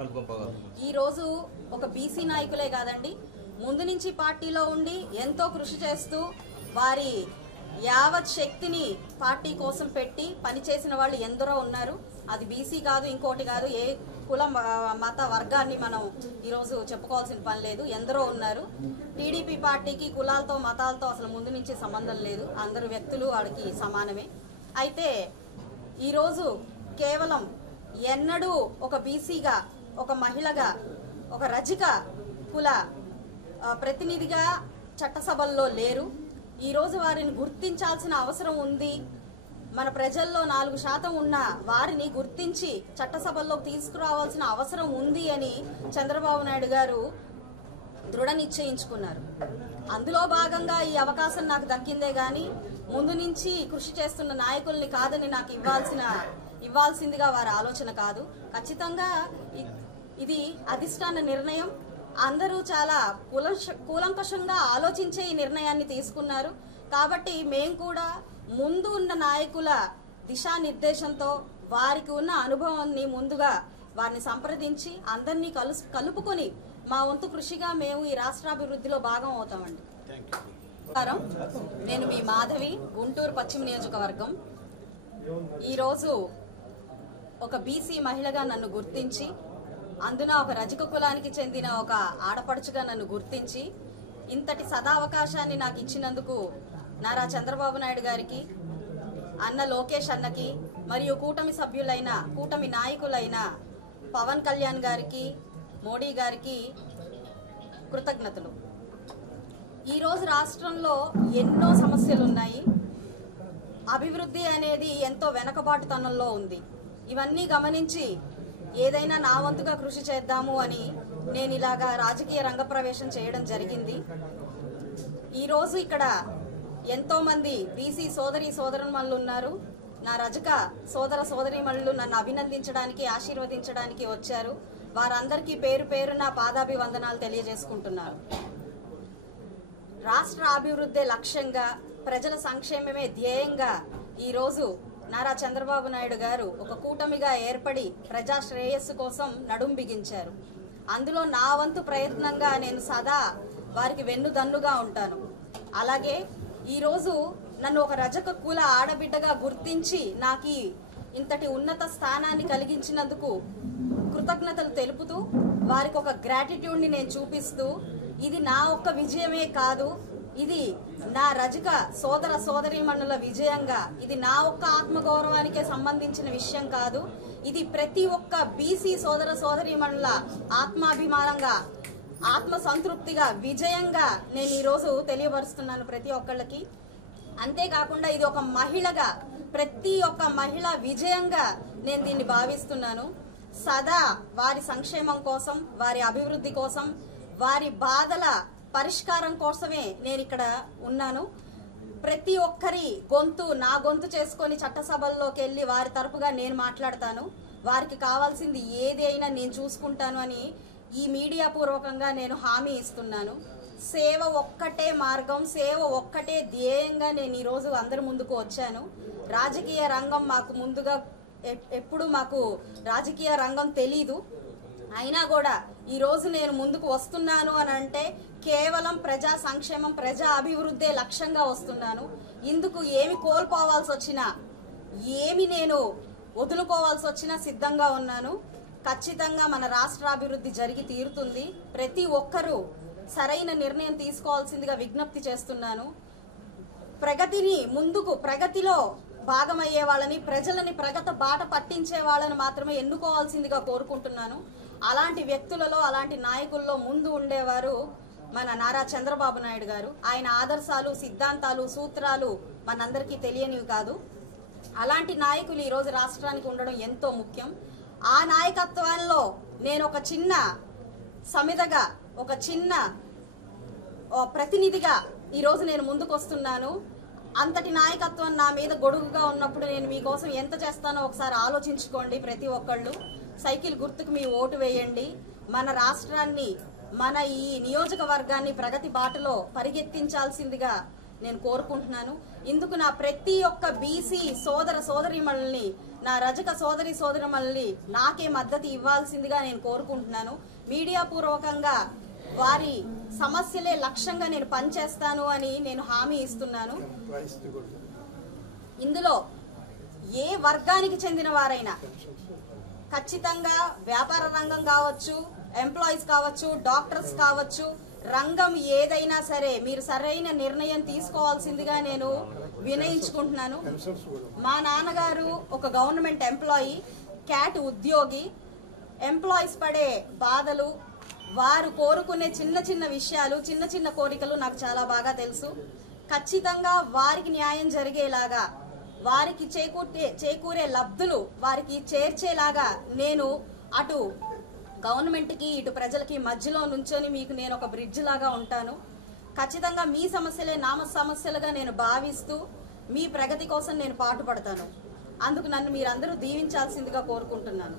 ఈ రోజు ఒక బీసీ నాయకులే కాదండి, ముందు నుంచి పార్టీలో ఉండి ఎంతో కృషి చేస్తూ వారి యావత్ శక్తిని పార్టీ కోసం పెట్టి పనిచేసిన వాళ్ళు ఎందరో ఉన్నారు. అది బీసీ కాదు, ఇంకోటి కాదు, ఏ కుల మత వర్గాన్ని మనం ఈరోజు చెప్పుకోవాల్సిన పని లేదు, ఎందరో ఉన్నారు. టీడీపీ పార్టీకి కులాలతో మతాలతో అసలు ముందు నుంచి సంబంధం లేదు, అందరు వ్యక్తులు వాడికి సమానమే. అయితే ఈరోజు కేవలం ఎన్నడూ ఒక బీసీగా, ఒక మహిళగా, ఒక రజక కుల ప్రతినిధిగా చట్టసభల్లో లేరు. ఈరోజు వారిని గుర్తించాల్సిన అవసరం ఉంది. మన ప్రజల్లో 4% ఉన్న వారిని గుర్తించి చట్టసభల్లోకి తీసుకురావాల్సిన అవసరం ఉంది అని చంద్రబాబు నాయుడు గారు దృఢ నిశ్చయించుకున్నారు. అందులో భాగంగా ఈ అవకాశం నాకు దక్కిందే గాని ముందు నుంచి కృషి చేస్తున్న నాయకుల్ని కాదని నాకు ఇవ్వాల్సిందిగా వారి ఆలోచన కాదు. ఖచ్చితంగా ఇది అధిష్టాన నిర్ణయం. అందరూ చాలా కూలంకషంగా ఆలోచించే ఈ నిర్ణయాన్ని తీసుకున్నారు. కాబట్టి మేము కూడా ముందు ఉన్న నాయకుల దిశానిర్దేశంతో వారికి ఉన్న అనుభవాన్ని ముందుగా వారిని సంప్రదించి అందరినీ కలుపుకొని మా వంతు కృషిగా మేము ఈ రాష్ట్రాభివృద్ధిలో భాగం అవుతామండి. నేను మీ మాధవి, గుంటూరు పశ్చిమ నియోజకవర్గం. ఈరోజు ఒక బీసీ మహిళగా నన్ను గుర్తించి, అందున ఒక రజక కులానికి చెందిన ఒక ఆడపడుచుగా నన్ను గుర్తించి ఇంతటి సదావకాశాన్ని నాకు ఇచ్చినందుకు నారా చంద్రబాబు నాయుడు గారికి, అన్న లోకేష్ అన్నకి, మరియు కూటమి సభ్యులైన, కూటమి నాయకులైన పవన్ కళ్యాణ్ గారికి, మోడీ గారికి కృతజ్ఞతలు. ఈరోజు రాష్ట్రంలో ఎన్నో సమస్యలు ఉన్నాయి. అభివృద్ధి అనేది ఎంతో వెనకబాటుతనంలో ఉంది. ఇవన్నీ గమనించి ఏదైనా నా వంతుగా కృషి చేద్దాము అని నేను ఇలాగా రాజకీయ రంగప్రవేశం చేయడం జరిగింది. ఈరోజు ఇక్కడ ఎంతో మంది బీసీ సోదరుమణులు ఉన్నారు. నా రజక సోదరీమణులు నన్ను అభినందించడానికి, ఆశీర్వదించడానికి వచ్చారు. వారందరికీ పేరు పేరున పాదాభివందనాలు తెలియజేసుకుంటున్నారు. రాష్ట్ర అభివృద్ధి లక్ష్యంగా, ప్రజల సంక్షేమమే ధ్యేయంగా ఈరోజు నారా చంద్రబాబు నాయుడు గారు ఒక కూటమిగా ఏర్పడి ప్రజా శ్రేయస్సు కోసం నడుం బిగించారు. అందులో నా వంతు ప్రయత్నంగా నేను సదా వారికి వెన్నుదన్నుగా ఉంటాను. అలాగే ఈరోజు నన్ను ఒక రజక కుల ఆడబిడ్డగా గుర్తించి నాకు ఇంతటి ఉన్నత స్థానాన్ని కలిగించినందుకు కృతజ్ఞతలు తెలుపుతూ, వారికి ఒక గ్రాటిట్యూడ్ని నేను చూపిస్తూ, ఇది నా ఒక్క విజయమే కాదు, ఇది నా రజక సోదరీమణుల విజయంగా, ఇది నా ఒక్క ఆత్మగౌరవానికే సంబంధించిన విషయం కాదు, ఇది ప్రతి ఒక్క బీసీ సోదరీమణుల ఆత్మాభిమానంగా, ఆత్మ సంతృప్తిగా, విజయంగా నేను ఈరోజు తెలియపరుస్తున్నాను ప్రతి ఒక్కళ్ళకి. అంతేకాకుండా ఇది ఒక మహిళగా, ప్రతి ఒక్క మహిళ విజయంగా నేను దీన్ని భావిస్తున్నాను. సదా వారి సంక్షేమం కోసం, వారి అభివృద్ధి కోసం, వారి బాధల పరిష్కారం కోసమే నేను ఇక్కడ ఉన్నాను. ప్రతి ఒక్కరి గొంతు నా గొంతు చేసుకొని చట్టసభల్లోకి వెళ్ళి వారి తరపుగా నేను మాట్లాడతాను. వారికి కావాల్సింది ఏది అయినా నేను చూసుకుంటాను అని ఈ మీడియా పూర్వకంగా నేను హామీ ఇస్తున్నాను. సేవ ఒక్కటే మార్గం, సేవ ఒక్కటే ధ్యేయంగా నేను ఈరోజు అందరి ముందుకు వచ్చాను. రాజకీయ రంగం మాకు ముందుగా ఎప్పుడు మాకు రాజకీయ రంగం తెలీదు. అయినా కూడా ఈరోజు నేను ముందుకు వస్తున్నాను అని అంటే కేవలం ప్రజా సంక్షేమం, ప్రజా అభివృద్ధే లక్ష్యంగా వస్తున్నాను. ఇందుకు ఏమి కోల్పోవాల్సి వచ్చినా, ఏమి నేను వదులుకోవాల్సి వచ్చినా సిద్ధంగా ఉన్నాను. ఖచ్చితంగా మన రాష్ట్రాభివృద్ధి జరిగి తీరుతుంది. ప్రతి ఒక్కరూ సరైన నిర్ణయం తీసుకోవాల్సిందిగా విజ్ఞప్తి చేస్తున్నాను. ప్రగతిలో భాగమయ్యే వాళ్ళని, ప్రజలని ప్రగతి బాట పట్టించే వాళ్ళని మాత్రమే ఎన్నుకోవాల్సిందిగా కోరుకుంటున్నాను. అలాంటి వ్యక్తులలో, అలాంటి నాయకుల్లో ముందు ఉండేవారు మన నారా చంద్రబాబు నాయుడు గారు. ఆయన ఆదర్శాలు, సిద్ధాంతాలు, సూత్రాలు మనందరికీ తెలియనివి కాదు. అలాంటి నాయకులు ఈరోజు రాష్ట్రానికి ఉండడం ఎంతో ముఖ్యం. ఆ నాయకత్వంలో నేను ఒక చిన్న సమిధగా, ఒక చిన్న ప్రతినిధిగా ఈరోజు నేను ముందుకు వస్తున్నాను. అంతటి నాయకత్వం నా మీద గొడుగుగా ఉన్నప్పుడు నేను మీకోసం ఎంత చేస్తానో ఒకసారి ఆలోచించుకోండి. ప్రతి ఒక్కళ్ళు సైకిల్ గుర్తుకు మీ ఓటు వేయండి. మన రాష్ట్రాన్ని, మన ఈ నియోజకవర్గాన్ని ప్రగతి బాటలో పరిగెత్తించాల్సిందిగా నేను కోరుకుంటున్నాను. ఇందుకు నా ప్రతి ఒక్క బీసీ సోదర సోదరిమణుల్ని, నా రజక సోదరి సోదరిమణుల్ని నాకే మద్దతు ఇవ్వాల్సిందిగా నేను కోరుకుంటున్నాను. మీడియా పూర్వకంగా వారి సమస్యలే లక్ష్యంగా నేను పనిచేస్తాను అని నేను హామీ ఇస్తున్నాను. ఇందులో ఏ వర్గానికి చెందిన వారైనా ఖచ్చితంగా వ్యాపార రంగం కావచ్చు, ఎంప్లాయీస్ కావచ్చు, డాక్టర్స్ కావచ్చు, రంగం ఏదైనా సరే మీరు సరైన నిర్ణయం తీసుకోవాల్సిందిగా నేను వినయించుకుంటున్నాను. మా నాన్నగారు ఒక గవర్నమెంట్ ఎంప్లాయీ, క్యాట్ ఉద్యోగి. ఎంప్లాయీస్ పడే బాధలు, వారు కోరుకునే చిన్న చిన్న విషయాలు, చిన్న చిన్న కోరికలు నాకు చాలా బాగా తెలుసు. ఖచ్చితంగా వారికి న్యాయం జరిగేలాగా, వారికి చేకూరే లబ్ధులు వారికి చేర్చేలాగా నేను అటు గవర్నమెంట్కి ఇటు ప్రజలకి మధ్యలో నుంచొని మీకు నేను ఒక బ్రిడ్జ్ లాగా ఉంటాను. ఖచ్చితంగా మీ సమస్యలే నా సమస్యలుగా నేను భావిస్తూ మీ ప్రగతి కోసం నేను పాటుపడతాను. అందుకు నన్ను మీరందరూ దీవించాల్సిందిగా కోరుకుంటున్నాను.